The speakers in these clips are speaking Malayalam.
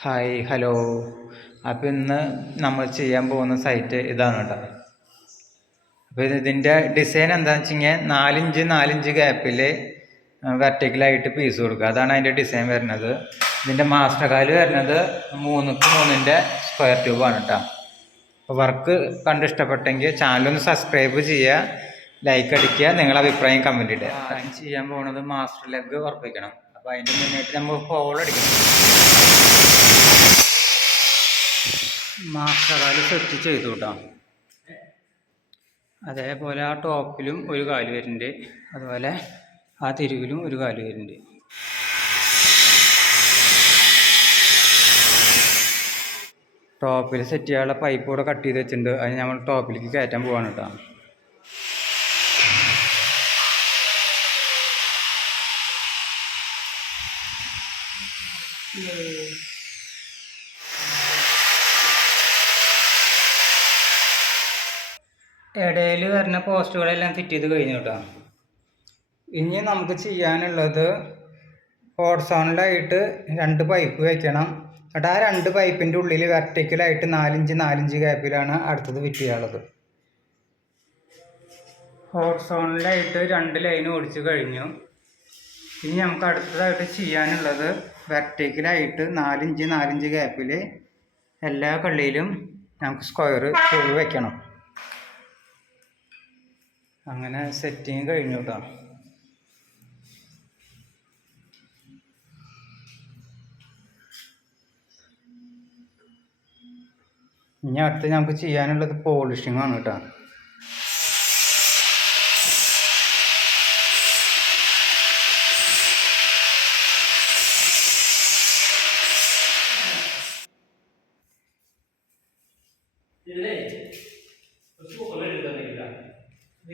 ഹായ് ഹലോ അപ്പോൾ ഇന്ന് നമ്മൾ ചെയ്യാൻ പോകുന്ന സൈറ്റ് ഇതാണ് കേട്ടോ അപ്പോൾ ഇതിന്റെ ഡിസൈൻ എന്താണെന്ന് വെച്ച് കഴിഞ്ഞാൽ നാലിഞ്ച് നാലിഞ്ച് ഗ്യാപ്പിൽ വെർട്ടിക്കലായിട്ട് പീസ് കൊടുക്കുക. അതാണ് അതിന്റെ ഡിസൈൻ വരുന്നത്. ഇതിന്റെ മാസ്റ്റർ കാൽ വരുന്നത് മൂന്നുക്ക് മൂന്നിന്റെ സ്ക്വയർ ട്യൂബാണ് കേട്ടോ അപ്പോൾ വർക്ക് കണ്ട് ഇഷ്ടപ്പെട്ടെങ്കിൽ ചാനലൊന്ന് സബ്സ്ക്രൈബ് ചെയ്യുക ലൈക്ക് അടിക്കുക നിങ്ങളുടെ അഭിപ്രായം കമന്റ് ഇടുക. ചെയ്യാൻ പോകുന്നത് മാസ്റ്റർ ലെഗ് ഉറപ്പിക്കണം. അപ്പോൾ അതിന്റെ മുന്നേറ്റ് നമ്മൾ ഹോൾ അടിക്കണം. മാസ്റ്റർ കാൽ സെറ്റ് ചെയ്തു കേട്ടോ അതേപോലെ ആ ടോപ്പിലും ഒരു കാൽ വരുന്നുണ്ട്. അതുപോലെ ആ തിരിവിലും ഒരു കാൽ വരുന്നുണ്ട്. ടോപ്പിൽ സെറ്റ് ചെയ്യാനുള്ള പൈപ്പ് കൂടെ കട്ട് ചെയ്ത് വെച്ചിട്ടുണ്ട്. അത് നമ്മൾ ടോപ്പിലേക്ക് കയറ്റാൻ പോവാണ് കേട്ടോ ഇടയിൽ വരുന്ന പോസ്റ്റുകളെല്ലാം ഫിറ്റ് ചെയ്ത് കഴിഞ്ഞു കേട്ടോ. ഇനി നമുക്ക് ചെയ്യാനുള്ളത് ഹോട്ട്സോണിലായിട്ട് രണ്ട് പൈപ്പ് വെക്കണം. എന്നിട്ട് ആ രണ്ട് പൈപ്പിന്റെ ഉള്ളിൽ വെർട്ടിക്കലായിട്ട് നാലിഞ്ച് നാലിഞ്ച് ഗ്യാപ്പിലാണ് അടുത്തത് ഫിറ്റ് ചെയ്യാനുള്ളത്. ഹോട്ട് രണ്ട് ലൈൻ ഓടിച്ചു കഴിഞ്ഞു. ഇനി നമുക്ക് അടുത്തതായിട്ട് ചെയ്യാനുള്ളത് വെർട്ടിക്കലായിട്ട് നാലിഞ്ച് നാലിഞ്ച് ഗ്യാപ്പിൽ എല്ലാ കള്ളിയിലും നമുക്ക് സ്ക്വയർ വെക്കണം. അങ്ങനെ സെറ്റിങ് കഴിഞ്ഞു കേട്ടോ ഇനി അടുത്ത് നമുക്ക് ചെയ്യാനുള്ളത് പോളിഷിംഗ് ആണ് കേട്ടോ ഇതിലേ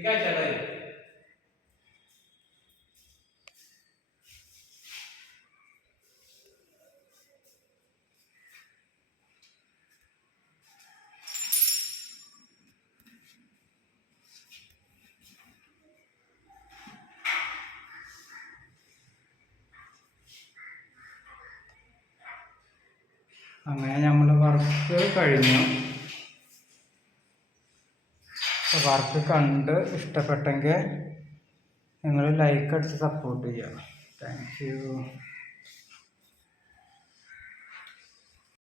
ഇത് കാഴ്ച അങ്ങനെ നമ്മൾ വർക്ക് കഴിഞ്ഞു. വർക്ക് കണ്ട് ഇഷ്ടപ്പെട്ടെങ്കിൽ നിങ്ങൾ ലൈക്ക് അടിച്ച് സപ്പോർട്ട് ചെയ്യുക. Thank you